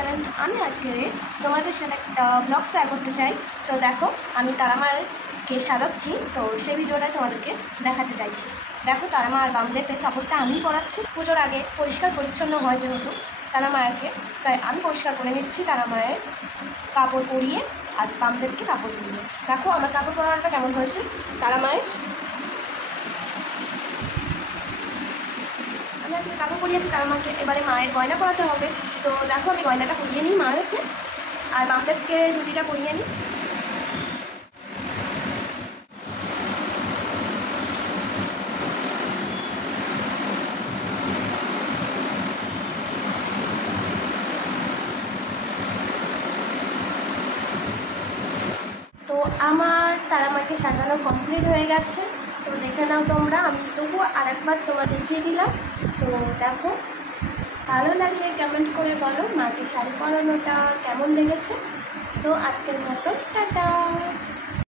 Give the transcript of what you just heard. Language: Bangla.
চ্যানেল। আমি আজকে তোমাদের সাথে একটা ব্লগ শেয়ার করতে চাই। তো দেখো, আমি তারামাকে সাজাচ্ছি, তো সেই ভিডিওটাই তোমাদেরকে দেখাতে চাইছি। দেখো, তারামা আর বামদেবের কাপড়টা আমি পরাচ্ছি। পুজোর আগে পরিষ্কার পরিচ্ছন্ন হয় যেহেতু তারামাকে, তাই আমি পরিষ্কার করে নিচ্ছি তারামায়ের কাপড় পরিয়ে আর বামদেবকে কাপড় পরিয়ে। দেখো আমার কাপড় পরানোটা কেমন হয়েছে তারামায়ের। আমি আজকে কাপড় পরিয়েছি তারামাকে, এবারে মায়ের গয়না পরাতে হবে। তো দেখো, আমি গয়নাটা পরিয়ে নিই মায়েরকে, আর বামদেবকে রুটিটা পরিয়ে নিই। তো আমার তারামাকে সাজানো কমপ্লিট হয়ে গেছে। তো দেখে নাও তোমরা, আমি তবুও আরেকবার তোমার দেখিয়ে দিলাম। তো দেখো, ভালো লাগলে কমেন্ট করে বলো মাকে শাড়ি পরানোটা কেমন লেগেছে। তো আজকের মতো টাটা।